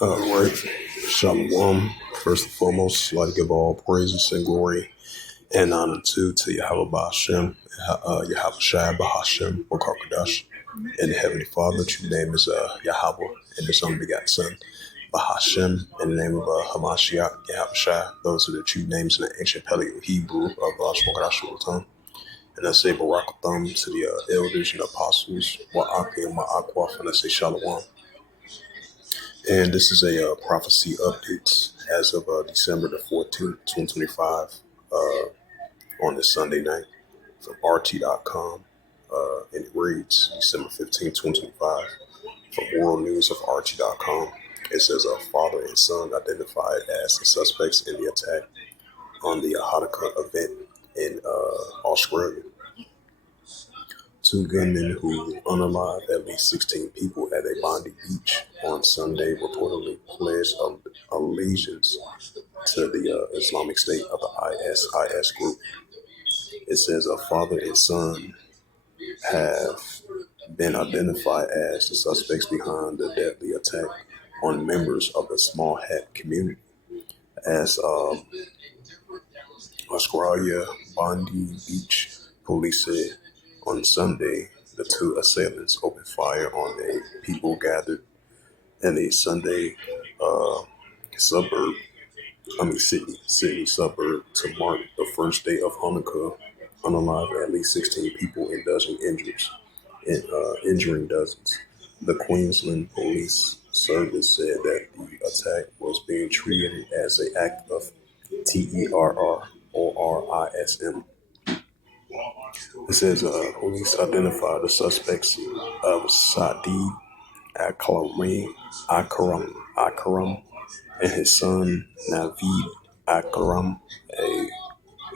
All right. Shalom. First and foremost, I'd like to give all praises and glory and honor to Yahweh Bahashem, Yahweh Shai Bahashem, or Karkadash, and the Heavenly Father, whose name is Yahweh, and His only begotten Son, Bahashem, in the name of Hamashiach, Yahweh Shai. Those are the true names in the ancient Paleo Hebrew of Shmogadashulatam. And I say Barakatham to the elders and apostles, Wa'aki and Ma'akwaf, and I say Shalom. And this is a prophecy update as of December the 14th, 2025, on this Sunday night from RT.com. And it reads December 15th, 2025, from World News of RT.com. It says a father and son identified as the suspects in the attack on the Hanukkah event in Australia. Two gunmen who unalived at least 16 people at a Bondi Beach on Sunday reportedly pledged allegiance to the Islamic State of the ISIS group. It says a father and son have been identified as the suspects behind the deadly attack on members of the Small Hat community. As Australia Bondi Beach police said, on Sunday, the two assailants opened fire on a people gathered in a Sunday Sydney suburb to mark the first day of Hanukkah, unalived at least 16 people and injuring dozens. The Queensland Police Service said that the attack was being treated as an act of terrorism. It says police identified the suspects of Saeed Akram and his son Naveed Akram. A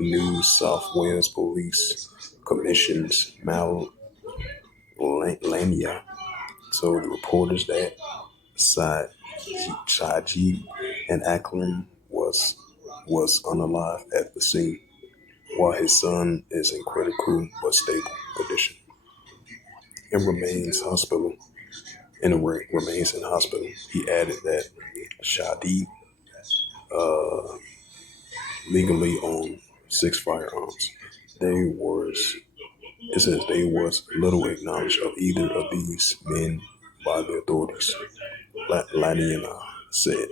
New South Wales Police Commission's Mal Lania told reporters that Sajid and Akram was unalive at the scene, while his son is in critical but stable condition and remains in hospital. He added that Shadi legally owned 6 firearms. It says they was little acknowledged of either of these men by the authorities, Laniana said.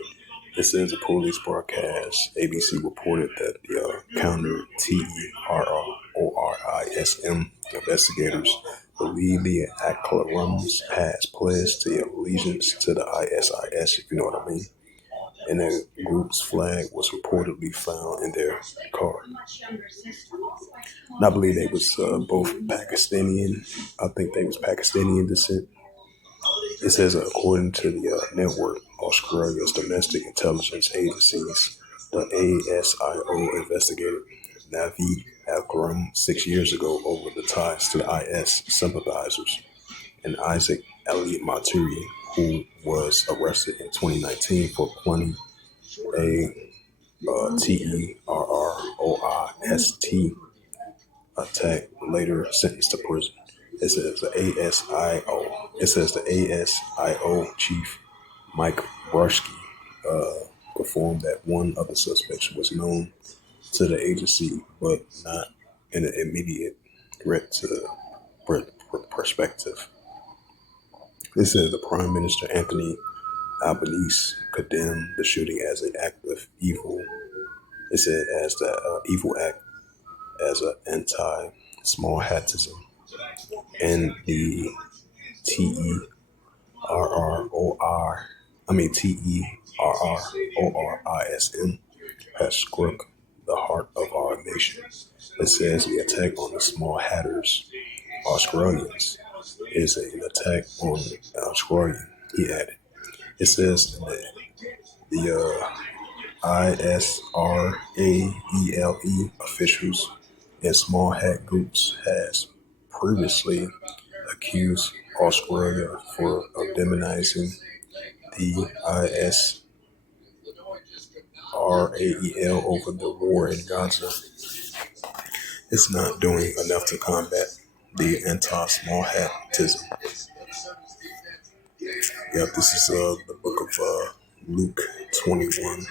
It says the police broadcast ABC reported that the counter-terrorism investigators believe the Akrams has pledged to allegiance to the ISIS, if you know what I mean. And the group's flag was reportedly found in their car. And I believe they was both Pakistani. I think they was Pakistani descent. It says, according to the network, Australia's domestic intelligence agencies, the ASIO investigated Naveed Akram 6 years ago over the ties to the IS sympathizers, and Isaac Elliott Maturi, who was arrested in 2019 for planning a terrorist attack, later sentenced to prison. It says the ASIO chief Mike Brushke confirmed that one of the suspects was known to the agency, but not an immediate threat to perspective. It says the Prime Minister Anthony Albanese condemned the shooting as an act of evil. It said as the evil act as an anti-small hatism, and the terrorism has struck the heart of our nation. It says the attack on the small hatters, Australians, is an attack on Australian, he added. It says that the ISRAELE officials and small hat groups has previously accused Australia of demonizing the ISRAEL over the war in Gaza. It's not doing enough to combat the anti-small hatism. Yep, this is the book of Luke 21.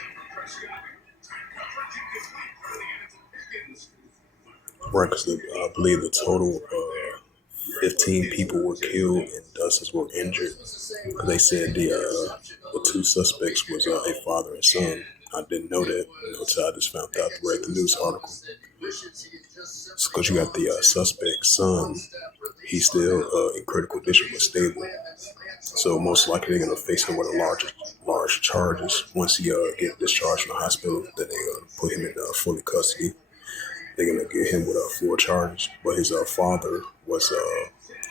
Right, because I believe the total 15 people were killed and dozens were injured. They said the two suspects was a father and son. I didn't know that until I just found out to read the news article. It's because you got the suspect son. He's still in critical condition but stable. So most likely they're gonna face him with large charges. Once he get discharged from the hospital, then they're gonna put him in fully custody. They're gonna get him with full charges. But his father was,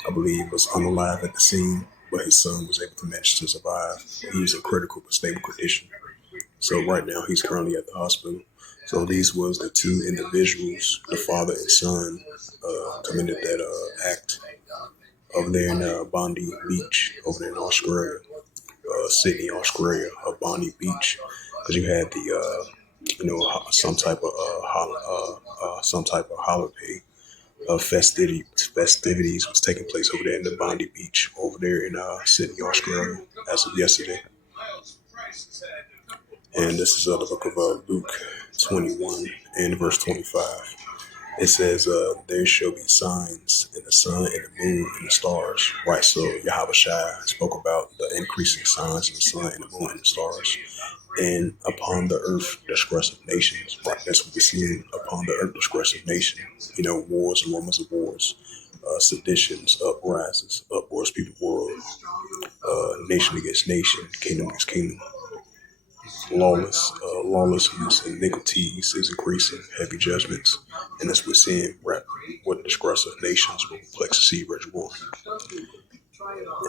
I believe, was unalive at the scene, but his son was able to manage to survive. He was in critical but stable condition. So right now he's currently at the hospital. So these was the two individuals, the father and son, committed that act over there in Bondi Beach, over there in Australia, Sydney, Australia, Bondi Beach, because you had the some type of holiday festivities was taking place over there in the Bondi Beach, over there in Sydney, Australia, as of yesterday. And this is the book of Luke 21 and verse 25. It says, there shall be signs in the sun and the moon and the stars. Right, so Yahushua spoke about the increasing signs in the sun and the moon and the stars. And upon the earth, disgressive nations. Right, that's what we're seeing upon the earth, disgressive nation. Wars and rumors of wars, seditions, uprises, uproars, people world, nation against nation, kingdom against kingdom. Lawlessness and iniquities is increasing, heavy judgments, and as we're seeing, right, what disgressive nations will perplex the sea rich war.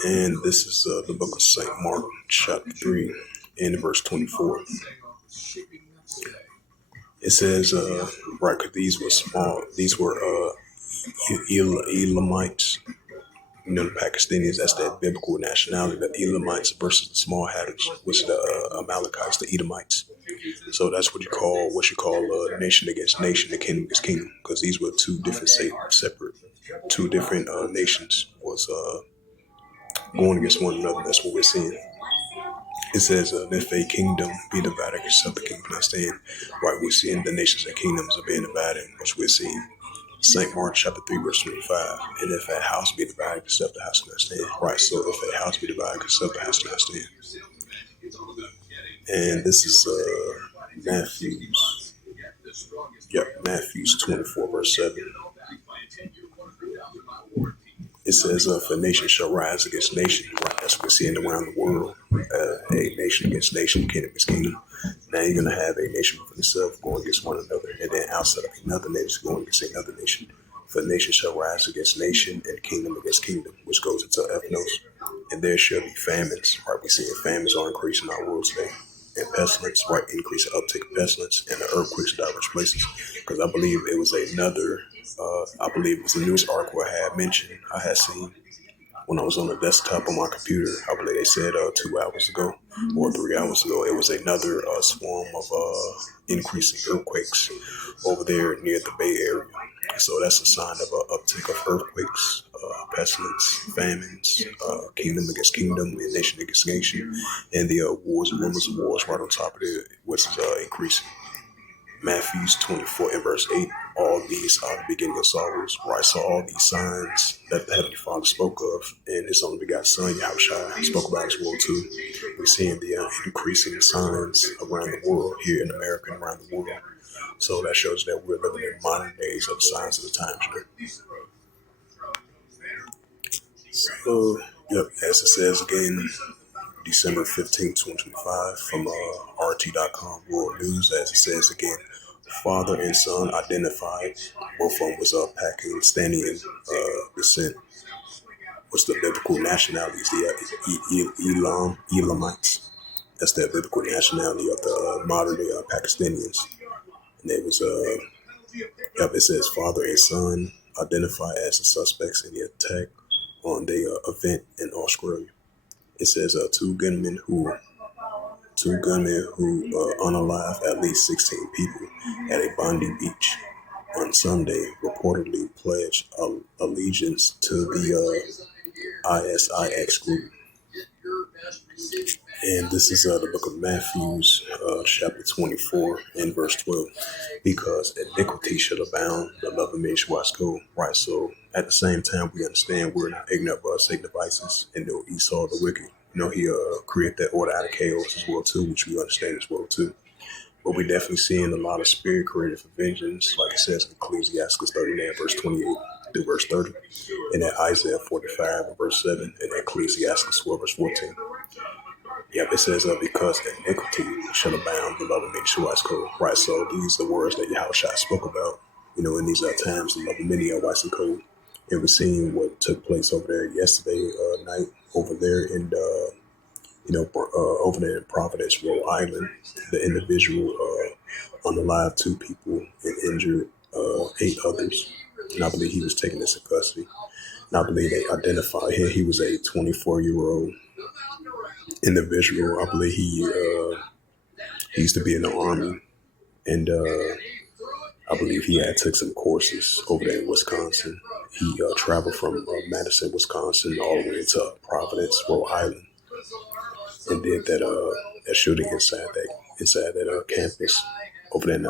And this is the book of St. Mark, chapter 3, and verse 24. It says, right, because these were Elamites. The Pakistanis, that's that biblical nationality, the Elamites versus the small Hattites, which the Amalekites, the Edomites. So that's what you call nation against nation, and kingdom against kingdom, because these were two different nations was going against one another. That's what we're seeing. It says, if a kingdom be divided against the kingdom cannot stand. Right, we're seeing the nations and kingdoms are being divided, which we're seeing. St. Mark chapter 3 verse 25. And if a house be divided, except the house cannot stand. Right, so if a house be divided, except the house cannot stand. And this is Matthews 24 verse 7. It says, if a nation shall rise against nation, right, that's what we're seeing around the world, a nation against nation, kingdom against kingdom. Now you're going to have a nation for itself going against one another, and then outside of another nation going against another nation. For a nation shall rise against nation, and kingdom against kingdom, which goes into ethnos. And there shall be famines, right? We see famines are increasing in our world today. And pestilence, right? Increase uptake of pestilence and the earthquakes in diverse places. Because I believe it was a news article I had seen when I was on the desktop on my computer. I believe they said 2 hours ago or 3 hours ago, it was another swarm of increasing earthquakes over there near the Bay Area. So that's a sign of an uptick of earthquakes, pestilence, famines, kingdom against kingdom, and nation against nation, and the wars and rumors of wars right on top of it, which is increasing. Matthews 24 and verse 8, all these are the beginning of sorrows, right? So all these signs that the Heavenly Father spoke of, and His only begotten Son, Yahushua, spoke about as well too. We're seeing the increasing signs around the world, here in America and around the world. So that shows that we're living in modern days of the signs of the times. So, as it says again, December 15th, 2025, from RT.com World News, as it says again, father and son identified. Both of them was Pakistani descent. What's the biblical nationalities? The Elamites. That's the biblical nationality of the modern day Pakistanians. And it was, it says father and son identified as the suspects in the attack on the event in Australia. It says two gunmen who unalive at least 16 people at a Bondi Beach on Sunday reportedly pledged allegiance to the ISIX group. And this is the book of Matthew, chapter 24 and verse 12. Because iniquity should abound, the love of many shall wax cold. Right, so at the same time, we understand we're not ignorant of our Satan devices. And Esau the wicked, he created that order out of chaos as well too, which we understand as well too. But we definitely seeing a lot of spirit created for vengeance, like it says in Ecclesiastes 39, verse 28 through verse 30, and at Isaiah 45 and verse 7, and Ecclesiastes 12, verse 14. Yeah, it says, because iniquity shall abound, the love of many shall wax cold. Right, so these are the words that Yahushua spoke about, in these times, the love of many are waxing cold. And we're seeing what took place over there yesterday night, over there in, over there in Providence, Rhode Island. The individual unalived 2 people and injured 8 others. And I believe he was taken into custody. And I believe they identified him. He was a 24-year-old individual. I believe he used to be in the army, and I believe he had took some courses over there in Wisconsin. He traveled from Madison, Wisconsin, all the way to Providence, Rhode Island, and did that shooting inside that campus over there in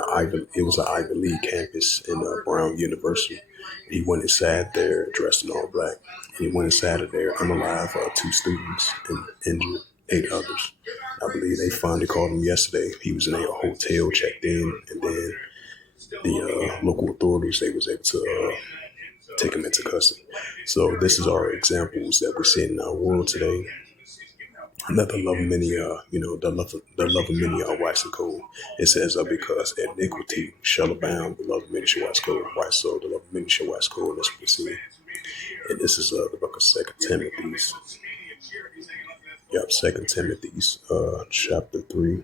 it was an Ivy League campus in Brown University. He went inside there dressed in all black, and he went inside of there unalive 2 students and injured 8 others. I believe they finally called him yesterday. He was in a hotel, checked in, and then the local authorities, they was able to take him into custody. So this is our examples that we're seeing in our world today. That the love of many, the love of many are waxing cold. It says, because iniquity shall abound, the love of many shall wax cold. Right, so the love of many shall wax cold. That's what we see. And this is the book of 2 Timothy. Yep, 2 Timothy, chapter 3.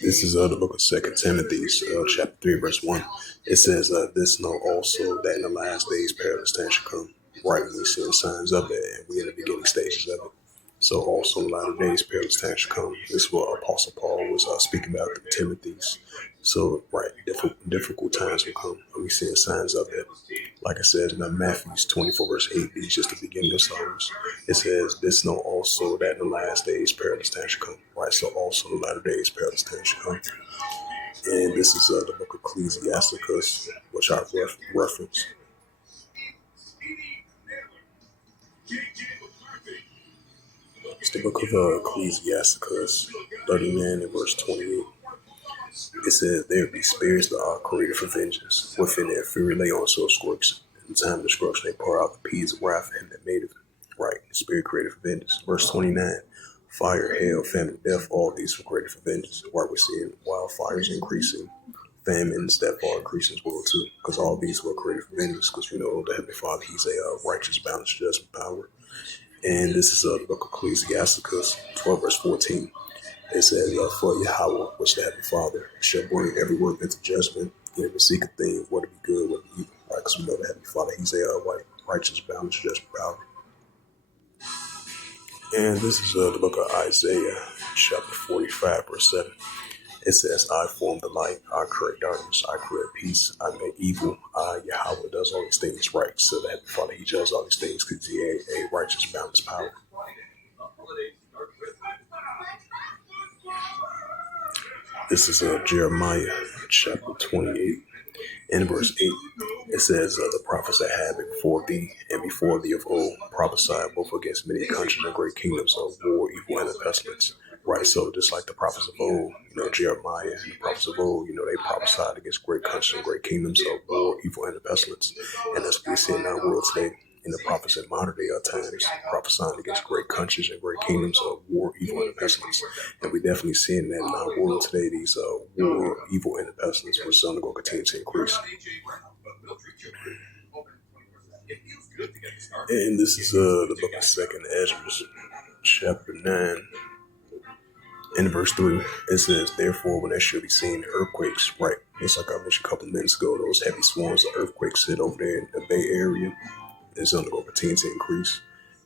This is the book of 2 Timothy, chapter 3, verse 1. It says, this know also that in the last days perilous times shall come. Right, we see the signs of it, and we're in the beginning stages of it. So also in the latter days perilous times shall come. This is what Apostle Paul was speaking about to Timothy's. So, right, difficult times will come, and we see signs of it. Like I said in Matthew 24, verse 8, these just the beginning of Psalms. It says, this know also that in the last days perilous times shall come. Right, so also in the latter days perilous times shall come. And this is the book of Ecclesiastes, which I've referenced. It's the book of Ecclesiastes 39 and verse 28. It says, there be spirits that are created for vengeance. Within their fury lay on so scorks. In time of destruction they pour out the peas of wrath and that made it. Right, spirit created for vengeance. Verse 29. Fire, hail, famine, death, all these were created for vengeance. While we're seeing wildfires increasing, famines that are increasing as well too, because all these were created for vengeance. Because we know the Heavenly Father, He's a righteous, balanced, judgment power. And this is the book of Ecclesiastes 12, verse 14. It says, for Yahweh, which the Heavenly Father, shall bring every work into judgment, and every secret thing, whether it be good, whether it be evil. Right? Because we know the Heavenly Father, He's a righteous, balanced, judgment power. And this is the book of Isaiah, chapter 45, verse 7. It says, I form the light, I create darkness, I create peace, I make evil. Yahweh does all these things right. So that Heavenly Father, He does all these things because He is a righteous, balanced power. This is Jeremiah, chapter 28, and verse 8. It says, the prophets that have it before thee and before thee of old prophesied both against many countries and great kingdoms of war, evil, and pestilence. Right, so just like the prophets of old, Jeremiah and the prophets of old, they prophesied against great countries and great kingdoms of war, evil, and pestilence. And that's what we see in our world today. In the prophets in modern day times, prophesying against great countries and great kingdoms of war, evil, and pestilence. And we definitely seeing that in our world today, these war, evil, and pestilence, which is going to continue to increase. And this is the book of 2nd Ezra, chapter 9. In verse 3, it says, therefore, when there should be seen earthquakes, right, just like I mentioned a couple of minutes ago, those heavy swarms of earthquakes hit over there in the Bay Area, is going to continue to increase.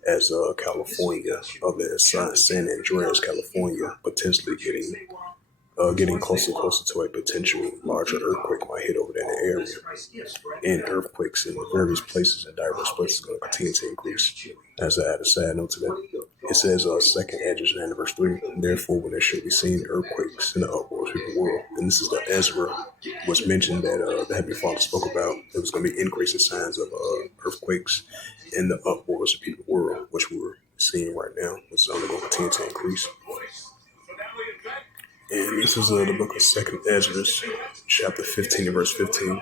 as California, other than San Andreas, California, potentially getting closer and closer to a potential larger earthquake might hit over there in the area. And earthquakes in various places and diverse places are going to continue to increase. As I add a sad note to that, it says, second Edges in verse 3, therefore, when there should be seen earthquakes in the upwards of the world. And this is the Ezra was mentioned that the Heavenly Father spoke about. There was going to be increasing signs of earthquakes in the upwards of the world, which we're seeing right now, which is only going to continue to increase. And this is the book of Second Ezra, chapter 15 and verse 15.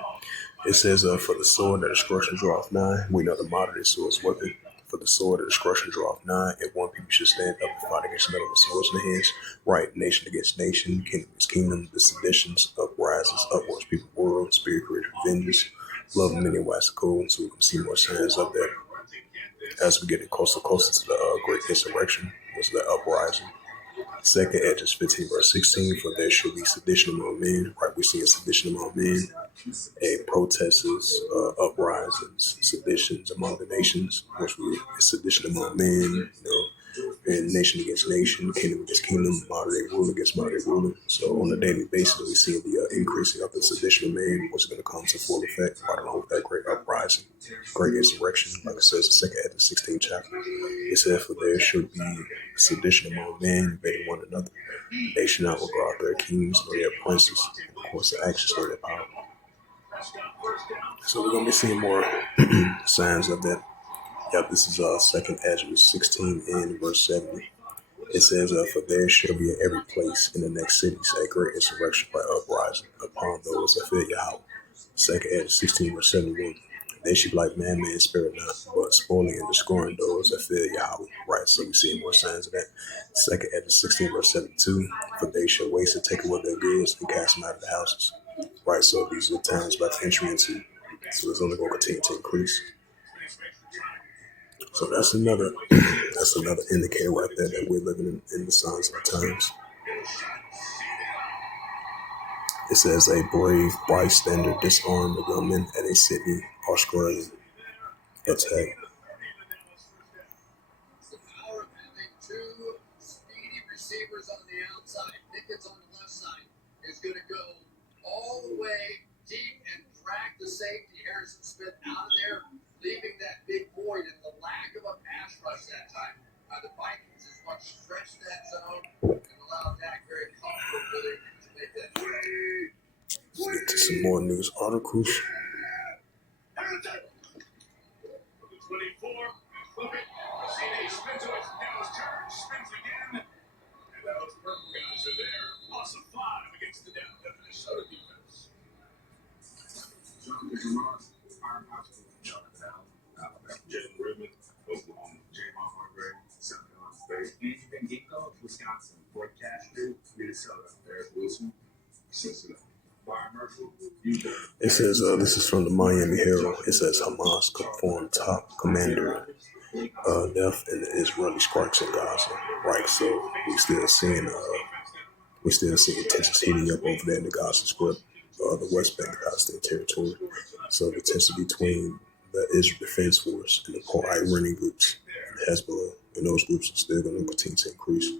It says, for the sword that destruction draweth nigh, we know the modern sword's weapon. For the sword that destruction draweth nigh, if one people should stand up and fight against another with swords in their hands, right, nation against nation, kingdom against kingdom, the seditions, uprises, upwards, people, world, spirit, created vengeance, love many wax cold, so we can see more signs of that as we get closer to the great insurrection, was the uprising. Second Edges 15 verse 16, for there should be sedition among men. Right, we see a sedition among men, a protests, uprisings, seditions among the nations, which we sedition among men, and nation against nation, kingdom against kingdom, moderate ruler against moderate ruler. So on a daily basis, we see the increasing of the sedition of man, which is going to come to full effect right along with that great uprising, great insurrection, like it says in Second Edges 16 chapter. It says, for there should be sedition among men, invading one another. They should not regard their kings nor their princes, and of course their actions nor their power. So we're going to be seeing more signs of that. Yep, this is Second Ezra 16 and verse 70. It says, for there shall be in every place in the next cities a great insurrection by uprising upon those that fear Yahweh. Second Ezra 16 verse 71. They should be like man spirit not, but spoiling and destroying those that fear Yahweh. Right, so we see more signs of that. Second Ezra 16 verse 72. For they shall waste and take away their goods and cast them out of the houses. Right, so these are the times about to enter into. So it's only going to continue to increase. So that's another indicator right there that we're living in the signs of the times. It says a brave bystander disarmed the gunman at a Sydney, Australian attack. Two speedy receivers on the outside. Pickett's on the left side is going to go all the way deep and drag the safety Harrison Smith out of there, leaving that big void and the lack of a pass rush that time. The Vikings is what stretched that zone and allowed Dak very comfortably to make that trade. Let's get to some more news articles. Wisconsin, Fort Castro, Minnesota, Eric Wilson, Cincinnati. It says, this is from the Miami Herald. It says Hamas confirmed top commander death in the Israeli strikes in Gaza. Right, so we still seeing tensions heating up over there in the Gaza Strip, the West Bank, Palestine territory. So the tension between the Israel Defense Force and the pro-Iranian groups, Hezbollah, and those groups are still going to continue to increase.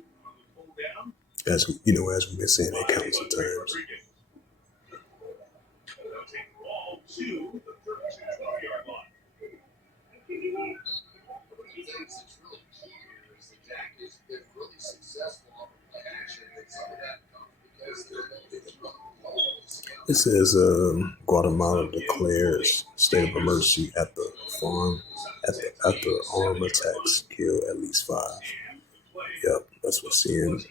As we've been saying that countless of times. It says Guatemala declares state of emergency at the farm after armed attacks kill at least 5. Yep, that's what's seeing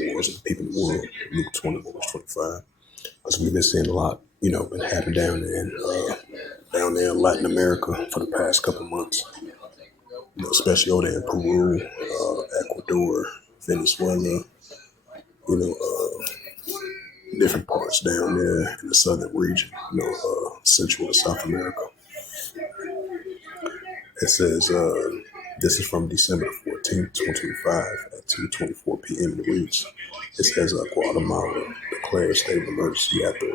wars of the people in the world. Luke 20, verse 25. Because we've been seeing a lot, been happening down there in Latin America for the past couple of months. Especially over there in Peru, Ecuador, Venezuela, different parts down there in the southern region, Central and South America. It says, this is from December 14th, 2025 at 2:24 p.m. in the reads. It says Guatemala declares state of emergency after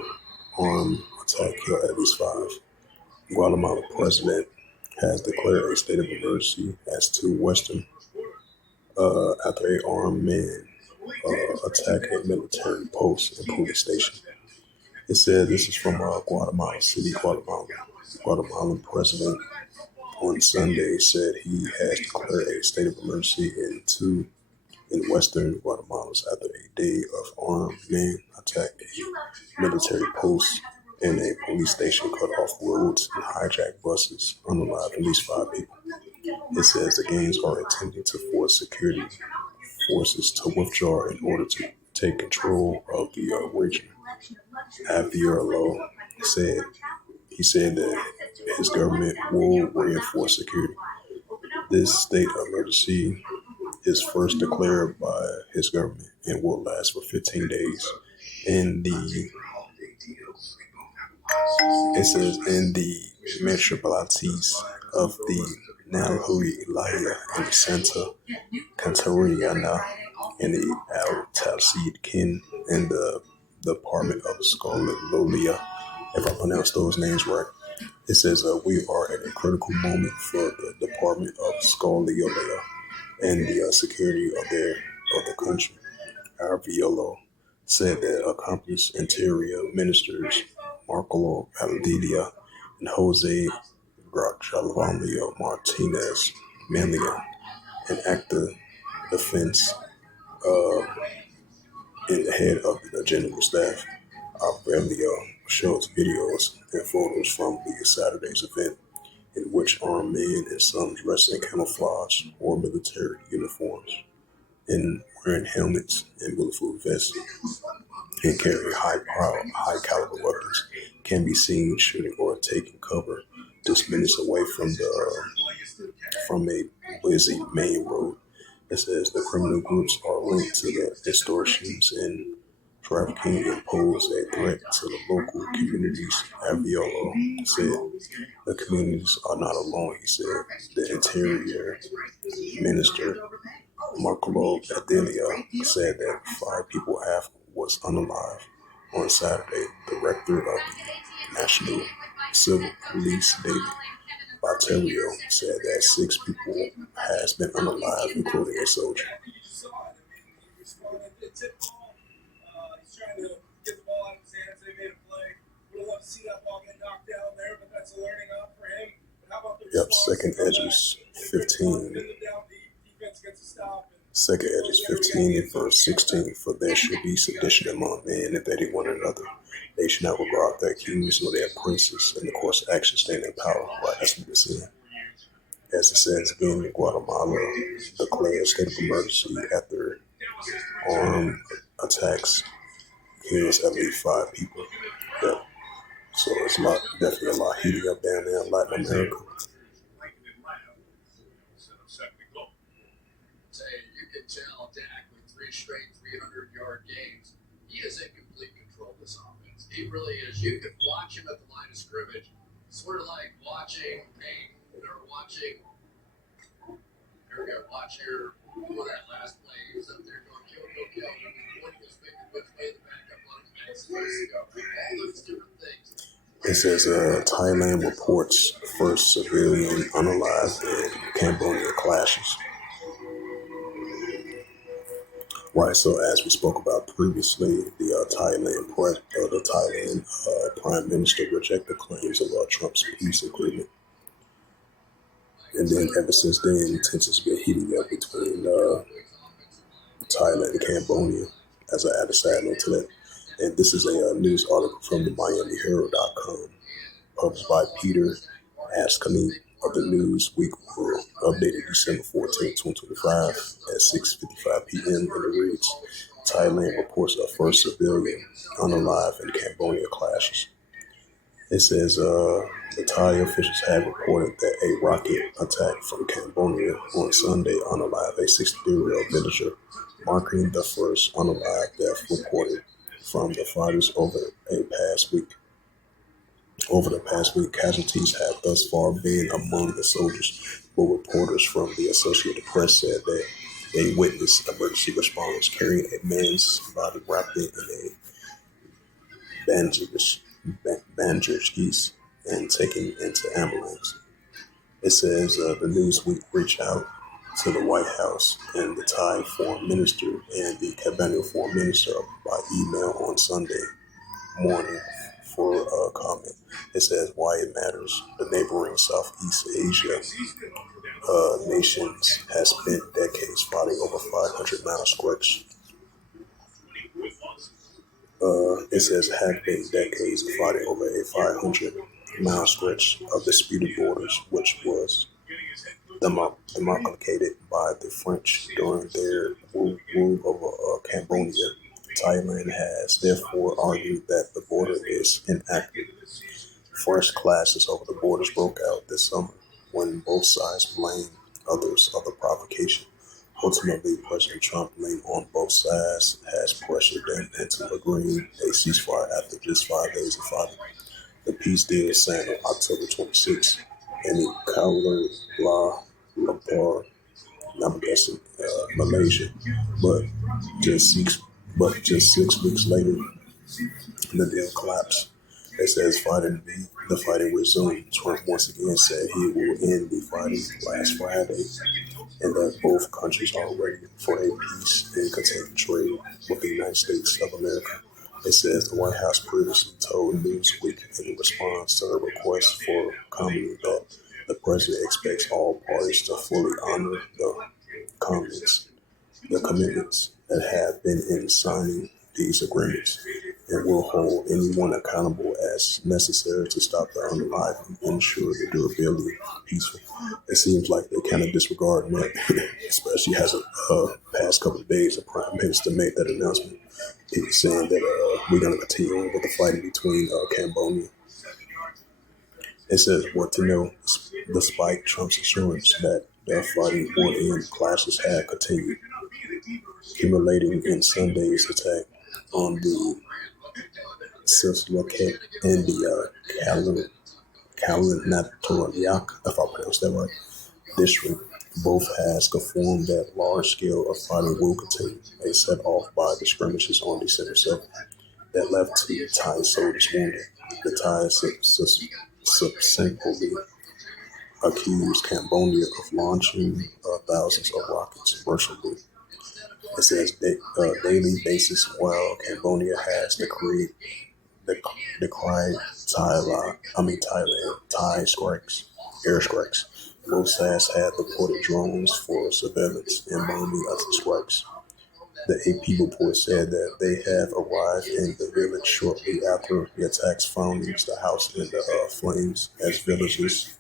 armed attack killed at least 5. Guatemala President has declared a state of emergency as to Western after a armed man attacked a military post and police station. It said this is from Guatemala City, Guatemala. Guatemalan president on Sunday said he has declared a state of emergency in western Guatemala after a day of armed men attacked a military post and a police station, cut off roads and hijacked buses, unalived at least 5 people. It says the gangs are attempting to force security forces to withdraw in order to take control of the region. Aviolo said said that his government will reinforce security. This state of emergency is first declared by his government and will last for 15 days. It says in the municipalities of the Nalhui Ilaya and Santa Catarina and the Al Talsid Kin and the Department of Scololia, if I pronounce those names right. It says we are at a critical moment for the Department of Scololia and the security of the country. Arviolo said that accomplished Interior Ministers Marcelo Valdivia and Jose Graciano Martinez Melia and active defense in the head of the general staff. Aurelio shows videos and photos from the Saturday's event in which armed men and some dressed in camouflage or military uniforms and wearing helmets and bulletproof vests and carrying high caliber weapons can be seen shooting or taking cover just minutes away from a busy main road. It says the criminal groups are linked to the extortions and trafficking and pose a threat to the local communities. Aviolo said the communities are not alone. He said the Interior Minister Marcelo Adelia said that 5 people was unalive on Saturday. Director of the National Civil Police, David Bartelio, said that 6 people has been unalive, including a soldier. Yep, second edges 15. Second edges 15 and verse 16. For there should be sedition among men if they hate one another. They should not regard their kings nor their princes in the course of action standing in power. Right, that's what it's saying. As it says again, in Guatemala declared a state of emergency after armed attacks kills at least 5 people. Yeah. So it's definitely a lot heating up down there in Latin America. You can tell Dak with 3 straight 300-yard games, he is in complete control of this offense. He really is. You can watch him at the line of scrimmage, sort of like watching Payne or watching. Here we go. Watch here for that last play. He was up there going kill. Pointing his finger which way the backup line is supposed to go. All those different things. It says Thailand reports first civilian unalived in Cambodia clashes. Right, so as we spoke about previously, the Thailand Prime Minister rejected claims of Trump's peace agreement. And then ever since then, tensions been heating up between Thailand and Cambodia, as I add a side note to that. And this is a news article from the MiamiHerald.com, published by Peter Askani of the Newsweek World, updated December 14, 2025 at 6:55 p.m. and it reads, Thailand reports a first civilian unalive in Cambodia clashes. It says the Thai officials have reported that a rocket attack from Cambodia on Sunday unalived a 63-year-old villager, marking the first unalive death reported from the fighters over the past week, casualties have thus far been among the soldiers, but reporters from the Associated Press said that they witnessed emergency response carrying a man's body wrapped in a bandage and taken into ambulance. It says the Newsweek reached out to the White House and the Thai foreign minister and the Cabinet foreign minister by email on Sunday morning for a comment. It says why it matters. The neighboring Southeast Asia nations has spent decades fighting over 500 manuscripts. It says have been decades of fighting over a 500 mile stretch of disputed borders, which was demarcated by the French during their rule over Cambodia. Thailand has therefore argued that the border is inaccurate. Fresh clashes over the borders broke out this summer when both sides blamed others of the provocation. Ultimately, President Trump, leaned on both sides, has pressured them into agreeing a ceasefire after just 5 days of fighting. The peace deal signed on October 26th in Kuala Lumpur, I'm guessing Malaysia, but just 6 weeks later, the deal collapsed. It says the fighting resumed. Trump once again said he will end the fighting last Friday and that both countries are ready for a peace and continued trade with the United States of America. It says the White House previously told Newsweek in response to a request for comment that the president expects all parties to fully honor the commitments that have been in signing these agreements and will hold anyone accountable as necessary to stop the unreliable and ensure the durability of peaceful. It seems like they kind of disregard that, especially as a past couple of days, the prime minister made that announcement. He was saying that we're going to continue on with the fighting between Cambodia. It says what to know, despite Trump's assurance that the fighting would end, clashes have continued, accumulating in Sunday's attack on the Sislake and the Kalinaturiak, if I pronounced that right, district. Both has confirmed that large scale of fighting will continue. They set off by the skirmishes on December 7th that left 2 Thai soldiers wounded. The Thais subsequently accused Cambodia of launching thousands of rockets virtually. It says daily basis while Cambodia has decried Thai strikes, air strikes. Both sides had deployed drones for surveillance and bombing of the strikes. The AP report said that they have arrived in the village shortly after the attacks, founding the house in the flames as villagers,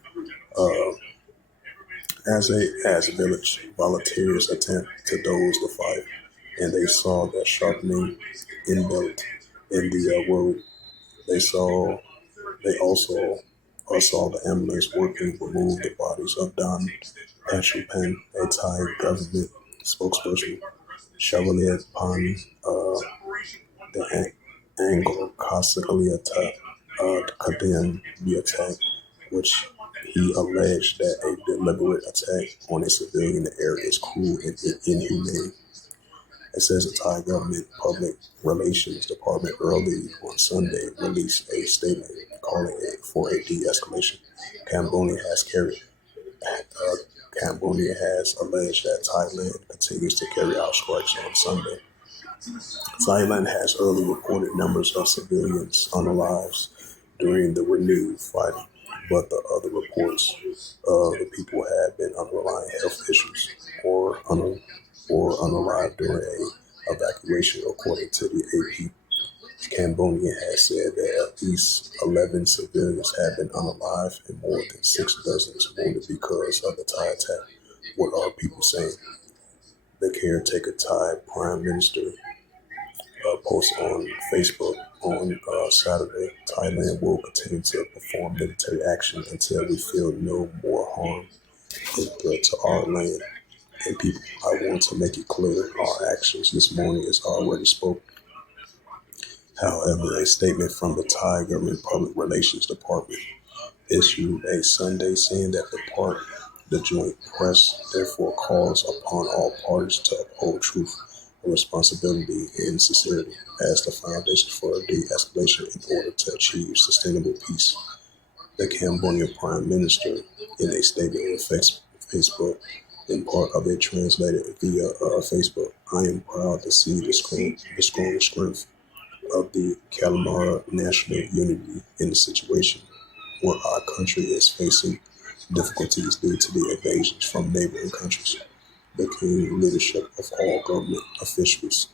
as village volunteers attempt to douse the fire, and they saw that sharpening inbuilt in the road. They also saw the ambulance working to remove the bodies of Don Pachupan, a Thai government spokesperson. Chevalier Pan, the Anglo classically condemned the attack, which he alleged that a deliberate attack on a civilian area is cruel and inhumane. It says the Thai government public relations department early on Sunday released a statement calling for a de-escalation. Cambodia has alleged that Thailand continues to carry out strikes on Sunday. Thailand has early reported numbers of civilians unalive during the renewed fighting, but the other reports the people have been underlying health issues or unalive during a evacuation, according to the AP. Cambodia has said that at least 11 civilians have been unalive and more than 6 dozens wounded because of the Thai attack. What are people saying? The caretaker Thai Prime Minister post on Facebook on Saturday. Thailand will continue to perform military action until we feel no more harm and threat to our land and people. I want to make it clear our actions this morning is already spoken. However, a statement from the Thai government public relations department issued a Sunday saying that the joint press therefore calls upon all parties to uphold truth, responsibility, and sincerity as the foundation for de-escalation in order to achieve sustainable peace. The Cambodian Prime Minister, in a statement on Facebook, in part of it translated via Facebook, I am proud to see the strong strength of the Calamara national unity in the situation where our country is facing difficulties due to the invasions from neighboring countries. The keen leadership of all government officials,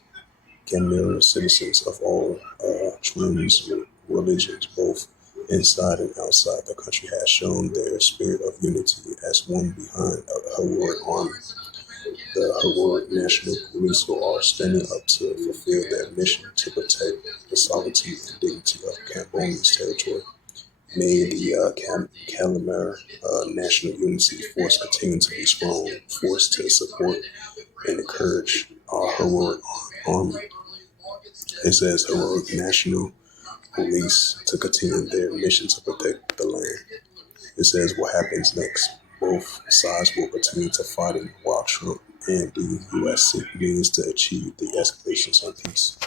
Canberra citizens of all trends, religions, both inside and outside the country, has shown their spirit of unity as one behind a heroic army. The heroic National Police who are standing up to fulfill their mission to protect the sovereignty and dignity of Cambodia's territory. May the Calamar National Unity Force continue to be strong force to support and encourage our heroic army. It says heroic National Police to continue their mission to protect the land. It says what happens next. Both sides will continue to fight while Trump and the U.S. seek means to achieve the escalations of peace.